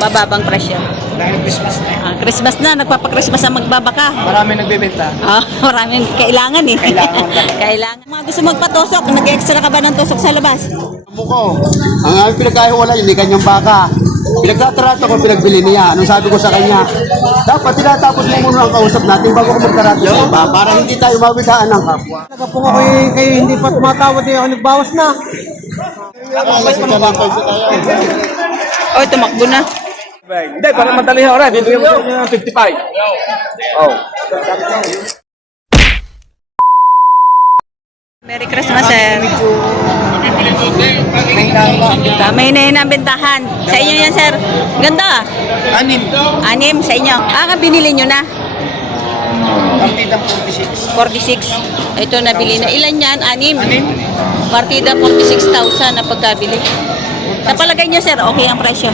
mababang presyo. Dahil Christmas na. Christmas na, nagpapa-Christmas ang magbabaka. Marami nagbebenta. Maraming kailangan eh. Kailangan talaga. Kailangan. Mga gusto magpatusok, nag-extra ka ba ng tusok sa labas? Mo, ang aming pinagkahiwala, hindi kanyang baka. Pinagtatrato ko, pinagbili niya. Anong sabi ko sa kanya? Dapat tinatapos mo muna ang kausap natin bago ko magtrato sa iba para hindi tayo mawitaan ng kapwa. Talaga po ako kayo hindi pa tumatawad eh. Ako nagbawas na. Tumakbo na. Hindi, para madali na oras. Bibigyan mo sa 55. Oh. Merry Christmas, sir. May na ang bentahan. Sa inyo yan, sir. Ganda. Anim sa inyo. Binili nyo na. Partida 46. 46. Ito nabili na. Ilan yan? Anim. Partida 46,000 na pagkabili. Napalagay nyo, sir, okay ang presyo?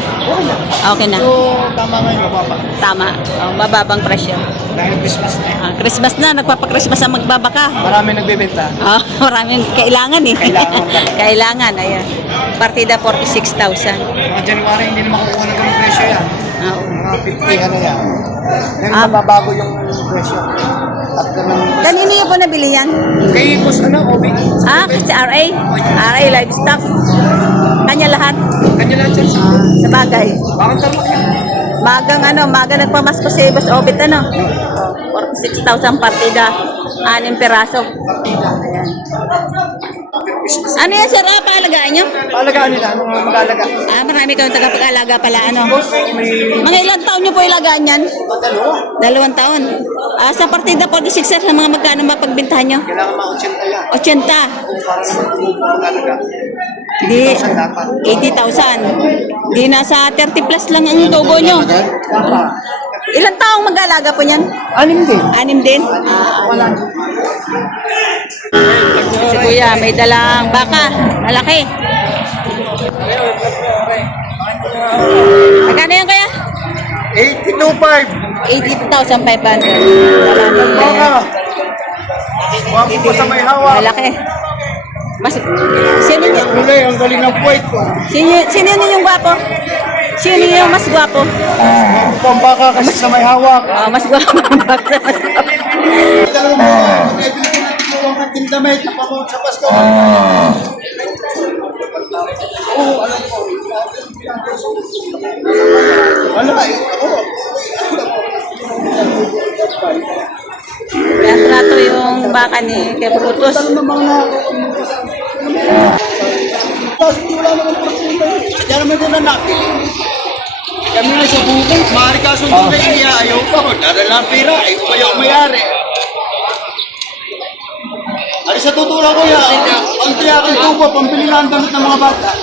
Okay na. So, tama nga yung mababa. Tama. Mababang presyo. Dahil Christmas na. Christmas na, nagpapa-Christmas ang magbabaka. Marami nagbebenta. Maraming kailangan eh. Kailangan talaga. Kailangan, ayan. Partida 46,000. Mga January, hindi na makukuha ng ganung presyo yan. Oo. Mga 50 ano yan. Ngayon mababago yung presyo. At ganun. Kanino niyo po nabili yan? Kay Boss Obi. Kasi RA. RA Livestock. Kanya lahat. Kanya lahat yan. Sa bagay. Bakit tama yan? Magang nagpamasko si Boss Obit, 46,000 partida. 6 peraso. Ayan. Ano yan, sir? Paalagaan nyo? Paalagaan nila, mga mag-alaga. Marami kayong tagapag-alaga pala, May Mga ilang taon nyo po ilagaan yan? 2 taon. Sa partida 46, sir, sa mga magkano mapagbintahan nyo? kailangan ma-80 yan. 80. Para sa mag-alaga. Di, 80,000. Di nasa 30 plus lang ang tubo nyo. Ilang taong mag-alaga po niyan? 6 din. 6 din? Si Kuya, may dalang baka. Malaki. Magkano yan, Kuya? 82.5. 80,500. Baka. Wapo po sa may hawak. Malaki. Sino niyo? Kulay, ang galing ng puwet ko. Sino yung gwapo? Sino yung mas gwapo? Pambaka kasi sa may hawak. Mas gwapo. Tindamay, napamot sa Pasko. Wala eh. Kaya trato yung baka ni Kay Brutus. Kaya naman ko na napili. Kami na sa buko, maaari ka sundo na iya, ayaw pa. Dadala ang pira, ayaw pa yung mayari. Ay sa tutula ko yan, ang tiyakin tubo, pambili na ang damit ng mga bata.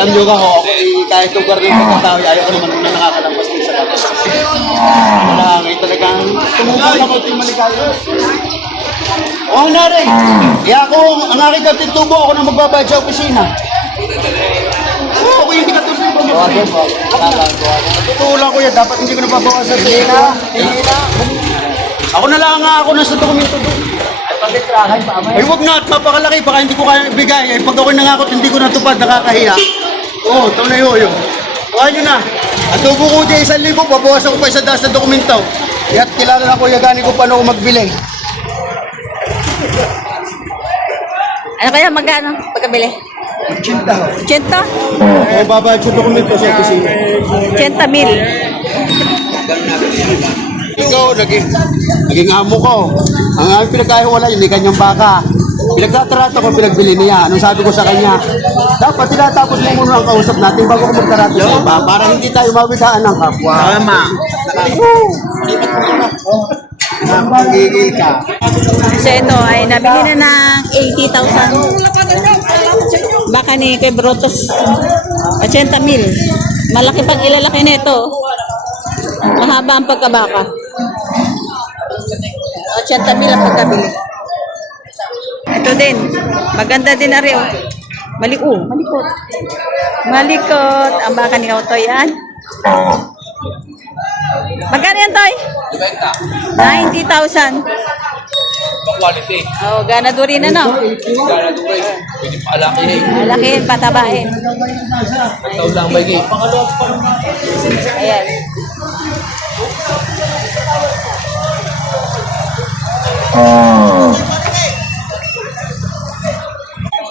Alam nyo ka ho, kahit lugar rin ng tao, ayaw ko naman muna nakakalampas din sa labas. Wala, ngayon talagang tumubo na ko yung maligaya. Oo na rin. Kaya ako, ang aking kapit tubo, ako na magbabayad sa opisina. Oo, ako hindi ka tulad ng pag-ibig. Totoo lang ko yan, dapat hindi ko nababawas sa opisina. Hindi na. Ako na lang nga, ako nasa dokumento doon. Ay, huwag na, at mapakalaki, baka hindi ko kaya ibigay. Ay, pag ako'y nangakot, hindi ko natupad, nakakahiya. Oo, ito na yun. Kuhaan nyo na. At tubo ko dyan 1,000, babawasan ko pa 1,000 sa dokumento. At kilala na ko, yagani ko paano ako magbili. Ano kaya magkano pagkabili? 80. 80? Ay, babayad sa dokumento sa opisina. 80,000. Ikaw, naging amo ko. Ang aming pinagkahiwala, hindi kanyang baka. Pinagtatrato ko, pinagbili niya. Anong sabi ko sa kanya? Dapat tinatapos mo muna ang kausap natin bago ko magtrato sa iba para hindi tayo mawitaan ng kapwa. Tama. Magigil ka. So ito ay nabili na ng 80,000. Baka ni Kay Brutus 80,000. Malaki pag ilalaki nito. Mahaba ang pagkabaka. 80,000 ang pagkabili. Ito din. Maganda din na rin. Malikot. Malikot. Ang baka ni Otoy yan. Magkano yan, Toy? 90,000. Quality. Oh, ganado rin ano? Ganado rin. Malaki. Malakihin, patabain. Ikaw lang may game. Ayan.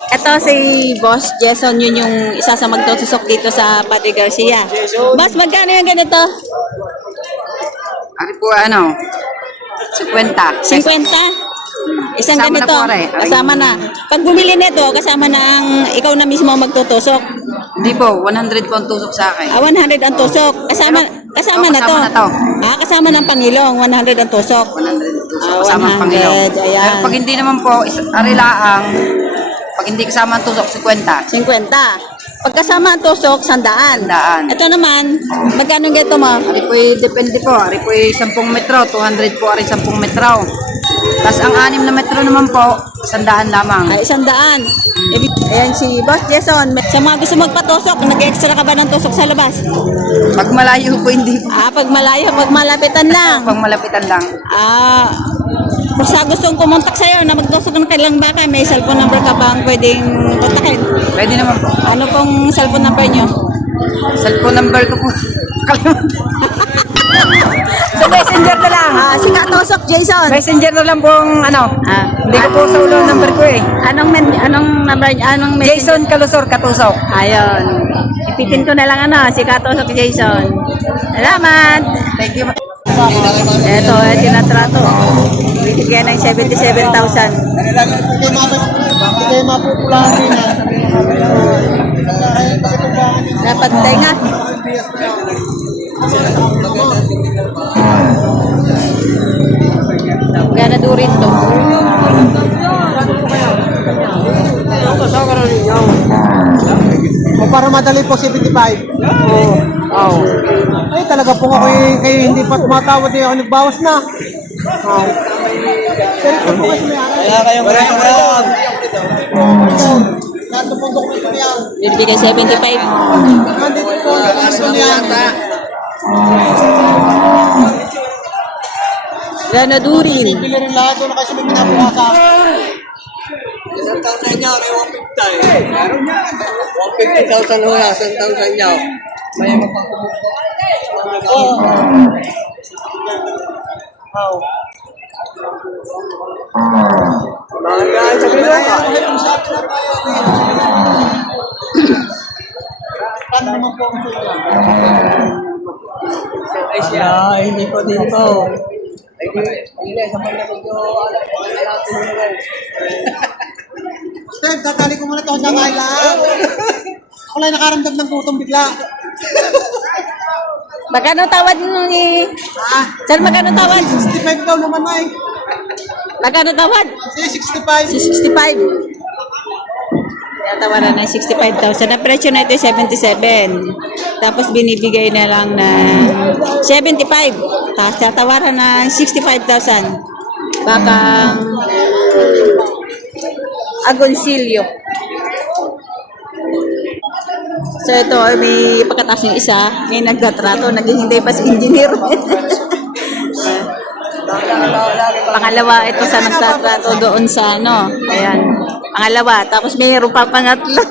Ito si Boss Jason, yun yung isa sa magtutusok dito sa Padre Garcia. Boss, magkano yung ganito? Ari po ano, 50. 50? Isang Kasama na ganito, po, Aray. kasama na. Pag bumili nito, kasama na ang ikaw na mismo ang magtutusok. Hindi po, 100 po ang tusok sa akin. 100 ang tusok. Kasama na to. kasama na to. Kasama ng Pangilong, 100 ang tusok. 100 ang tusok, Ah, kasama ang 100, Panginoon. ayan. Pero pag hindi naman po, ari laang, pag hindi kasama ang tusok, 50. 50. Pagkasama ang tusok, 100. 100. Ito naman, magkano ganito mo? Ari po depende po. Ari po 10 metro, 200 po ari 10 metro. Tapos ang 6 na metro naman po, 100 lamang. Ay, 100. Ayan si Boss Jason. Sa mga gusto magpatusok, nag-extra ka ba ng tusok sa labas? Pag malayo po, hindi po. Pag malayo, pag malapitan lang. Pag malapitan lang. Basta gustong kumontak sa'yo na magtusok ng kailang baka, may cellphone number ka bang pwedeng kontakin? Pwede naman po. Ano pong cellphone number nyo? Cellphone number ko po. Sa messenger na lang. Si Katusok Jason. Messenger na lang pong ano. Hindi ko po sa ulo number ko eh. Anong number, anong messenger? Jason Calusor Katusok. Ayun. Ipitin ko na lang si Katusok Jason. Salamat. Thank you. Ito, tinatrato. Bibigyan ng 77,000. Hindi kayo mapupulahan rin ha. Dapat tenga. Gana durin to. O para madali po 75. Oo. Oh. Ay talaga po ako kayo hindi pa tumatawad eh ako nagbawas na. Oh. Pero ito po kasi may aral. Kaya kayong marunong. Lahat ng pong dokumento niya. Bibigay 75. Nandito po ang dokumento niya. Gana durin. Bili rin lahat doon kasi may pinabukasan. Isang taon sa inyo, may 150. 150,000 ho yan, isang taon sa inyo. May mapagkumupo. Oo. Oo. Mga guys, sabi nyo ka. Paano naman po ang suyo? Ay siya, hindi po dito. Ay, hindi, sa mga medyo alam ko na natin yun guys. Steve, tatali ko muna ito hanggang kailan. Ako lang nakaramdam ng gutom bigla. Magkano tawad nyo ni... Sir, magkano tawad? 65 daw naman na eh. Magkano tawad? Sige, 65. Si 65. Tatawaran ng 65,000. Ang presyo na ito 77. Tapos binibigay na lang ng 75. Tapos tatawaran ng 65,000. Bakang Agoncillo. So ito, may pagkatapos yung isa, may nagtatrato, naghihintay pa si engineer. Pangalawa, ito sa nagtatrato doon sa ano, ayan. Pangalawa, tapos mayroon pa pangatlo.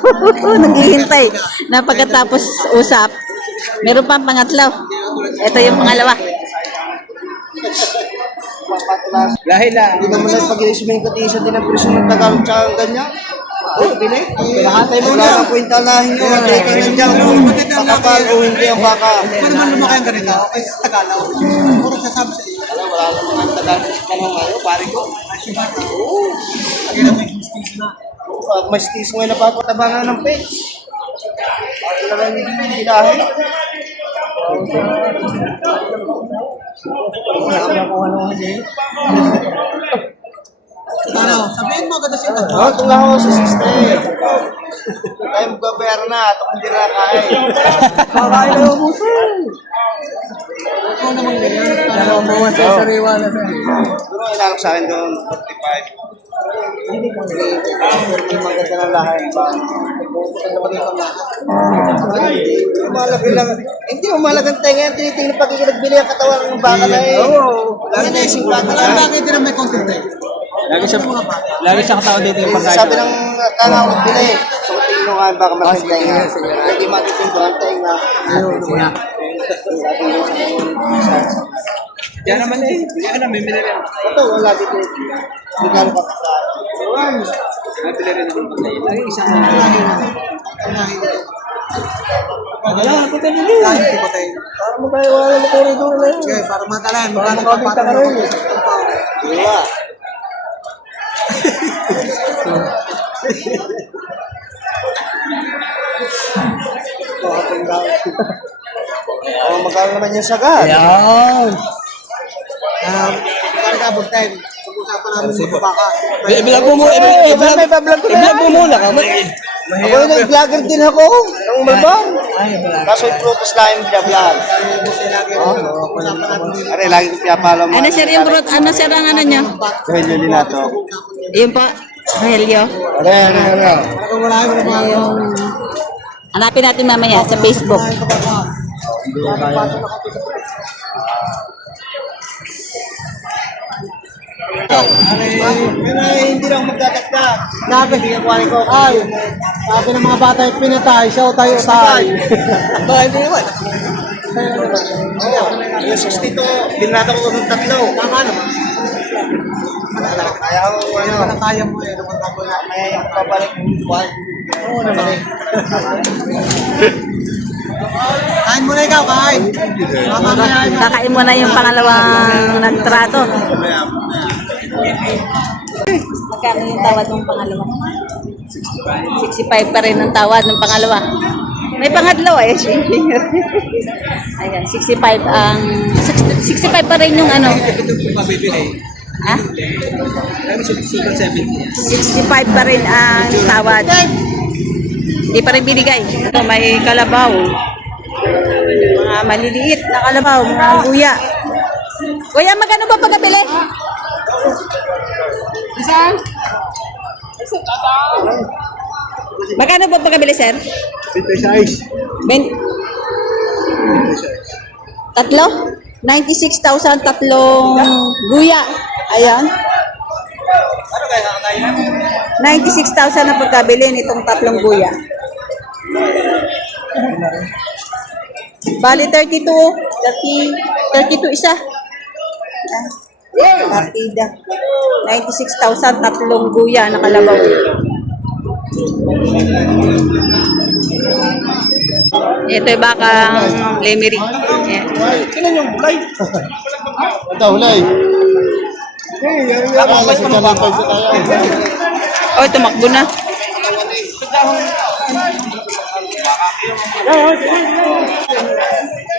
Naghihintay na pagkatapos usap, mayroon pa pangatlo. Ito yung pangalawa. Dahil lang. Hindi naman lang pag-iisipin ko isa din ang presyo ng Tagalog tsaka ganyan. Oh, bili. Pinakatay mo na. Kung intalahin nyo, matay ka nandiyan. Pakapal o hindi ang baka. Ano naman lumaki ang ganito? Okay, sa Tagalog. Puro sasabi sa iyo. Wala naman ang Tagalog sa panahon ngayon, pare ko. Oo. Mas tis mo na papatabangan ng page. Ano naman yung ginahin? Ano? Sabihin mo, ganda siya. Oo, ito lang ako sa 60. Tayo magbabayar na, ito hindi na kain. Kakain na yung puso. Oo naman ganyan. Dalawang buwan sa sariwa na sa. Pero inalok sa akin doon, 45. Hindi ko maganda ng lahat. Umalaga lang. Hindi umalagang tenga yan. Tinitingnan pag nagbili ang katawan ng baka na eh. Oo. Lagi na yung baka Ang na. bagay din ang may content eh. Lagi siya katao dito yung pagkain. Sabi ng tanang bili. So, tingin nga baka masagay nga. Hindi matitimbangan tayo nga. Diyan naman eh. Diyan ka na, may minili. Ito, wala dito. Hindi ka nakapagkain. Nabili rin naman pala yun. Ay, isang wala, patay nila. Kahit patay. Para mo tayo, wala na koridor na yun. Sige, para matalayan. Magkano ka pata ka rin. Diba? Magkano naman yung sagad? Ayan. Magkano ka, time. Pag-usapan namin mga baka. I-vlog mo muna. I-vlog mo muna ka. Ako yung nag-vlogger din ako. Ang malbang. Kaso yung prutos lang yung vlog. Are, lagi ko pinapalo mo. Ano sir yung brot? Ano sir ang ano nyo? Helyo Linato. Yun po. Helio. Are. Hanapin natin mamaya sa Facebook. Hindi lang magdadagdag. Sabi, ay, sabi ng mga bata yung pinatay, siya tayo utay. Hindi naman. Yung 62, binata ko ng tatlo. Tama naman. Kaya ako, ano, Kaya mo eh, naman ako na. kaya yung papalik ng buwan. Oo naman. Kain mo na ikaw, kain. Mamamayain mo. Kakain mo na yung pangalawang nagtrato. Magkano yung tawad ng pangalawa? 65 pa rin ang tawad ng pangalawa. May pangatlo eh. Ayan, 65 ang 65 pa rin yung ano. Ha? 65 pa rin ang tawad. Hindi pa rin binigay. Ito, may kalabaw. Mga maliliit na kalabaw, mga guya. Kuya, magkano ba pagkabili? Isa? Magkano ba pagkabili, sir? 56. Tatlo? 96,000 tatlong guya. Ayan. 96,000 na pagkabili nitong tatlong guya. Bali 32 isa. Partida. 96,000 tatlong guya na kalabaw. Ito yung bakang lemiri. Kailan yung bulay? Ito, hulay. Oh, tumakbo na.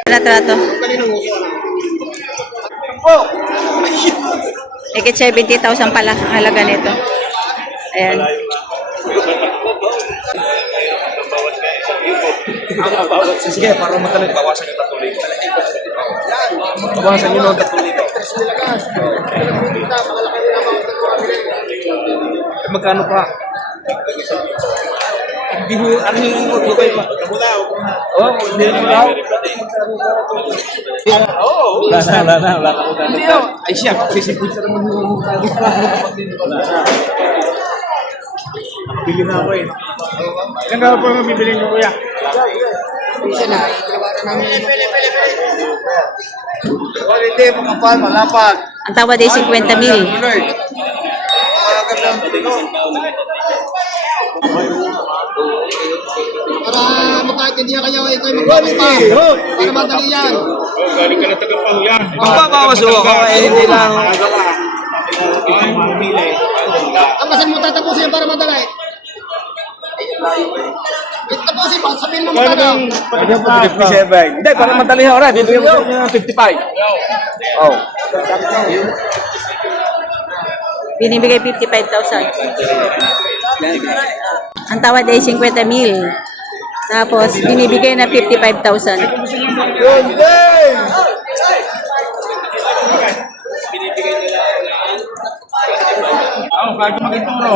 Wala trato. Higit 70,000 pala ang halaga nito. Ayan. Sige, para matalag, bawasan yung 3,000. Bawasan yun ng 3,000. Magkano pa? Hindi mo, ano yung maglugay pa? Oo, hindi mo daw. Oo. Wala na. Ay siya, sisipin sa naman yung bili na ako eh. Ilan ka po yung bibili nyo, kuya? Quality, makapal, malapag. Ang tawad ay 50,000. Para makaintindihan kayo, ito yung magbawas pa. Para madali yan. Galing ka na tagapahuyan. Magbabawas ako, hindi lang. Amasan mo tatapusin yan para madali. Tapusin pa, sabihin mo magkano. 57. Hindi, para madali ha oras. Bibigyan mo siya ng 55. Oh. Binibigay 55,000. Ang tawad ay 50,000. Tapos, binibigay na 55,000. Oh, bago magituro.